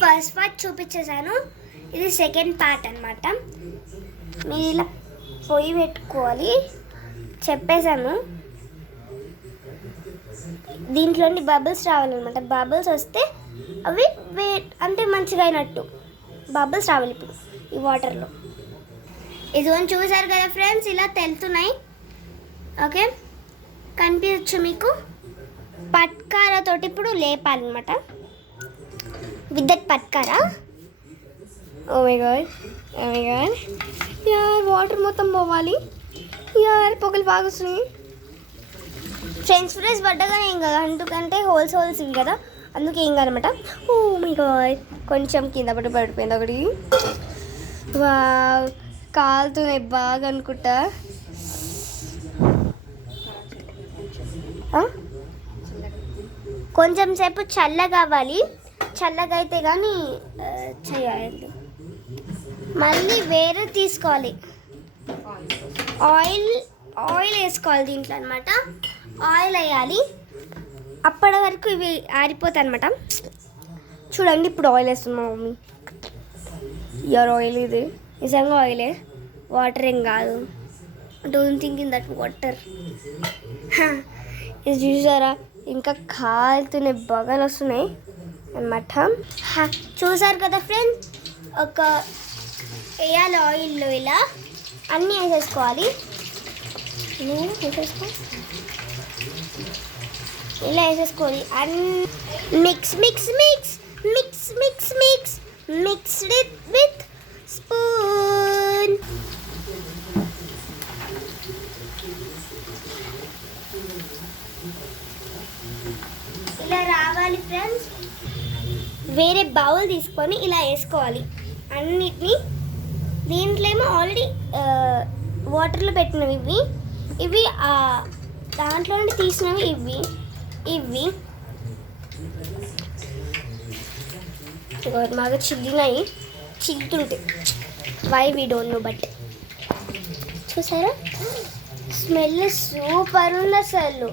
First part చూపించేసాను, ఇది second part అనమాట. మీరు ఇలా పొయ్యి పెట్టుకోవాలి, చెప్పేశాను. దీంట్లోని బబుల్స్ రావాలన్నమాట. బబుల్స్ వస్తే అవి అంటే మంచిగా అయినట్టు బబుల్స్ రావాలి ఇప్పుడు ఈ వాటర్లో. ఇదిగోని చూసారు కదా ఫ్రెండ్స్, ఇలా తెలుతున్నాయి. ఓకే, కనిపించచ్చు మీకు. పట్కారతోటి ఇప్పుడు లేపాలన్నమాట, విత్ దట్ పట్కారా. Oh my God, oh my God, యార్ వాటర్ మొత్తం పోవాలి. యార్ పొగలు బాగా వస్తున్నాయి. ఫ్రెండ్స్ ఫ్రైస్ పడ్డగానే ఏం కదా, ఎందుకంటే హోల్స్ ఇవి కదా, అందుకే ఏం కాదనమాట. ఓ మై గాడ్, కొంచెం కింద పడిపోయింది ఒకటి. వా కాలుతున్నాయి బాగా అనుకుంటా. కొంచెం సేపు చల్లగా అవ్వాలి, చల్లగా అయితే కానీ చేయాలి. మళ్ళీ వేరే తీసుకోవాలి, ఆయిల్ వేసుకోవాలి దీంట్లో అనమాట. ఆయిల్ వేయాలి, అప్పటి వరకు ఇవి ఆరిపోతాయి అనమాట. చూడండి ఇప్పుడు ఆయిల్ వేస్తుంది మా మమ్మీ. యూర్ ఆయిల్, ఇది నిజంగా ఆయిలే, వాటర్ ఏం కాదు. Don't think in that water. ఇది చూసారా, ఇంకా కాలుతూనే బగలు వస్తున్నాయి అన్నమాట. చూసారు కదా ఫ్రెండ్స్, ఒక వేయాలి ఆయిల్లో, ఇలా అన్నీ వేసేసుకోవాలి. ఇలా వేసేసుకోవాలి అన్ని. Mix mix mix mix mix mix mixed it with spoon. ఇలా రావాలి ఫ్రెండ్స్. వేరే బౌల్ తీసుకొని ఇలా వేసుకోవాలి అన్నిటినీ. దీంట్లో ఏమో ఆల్రెడీ వాటర్లో పెట్టినవి ఇవి దాంట్లో నుండి తీసినవి ఇవి బాగా చిల్లుతుంటాయి. Why we don't know, but చూసారా స్మెల్ సూపర్ ఉంది అసలు.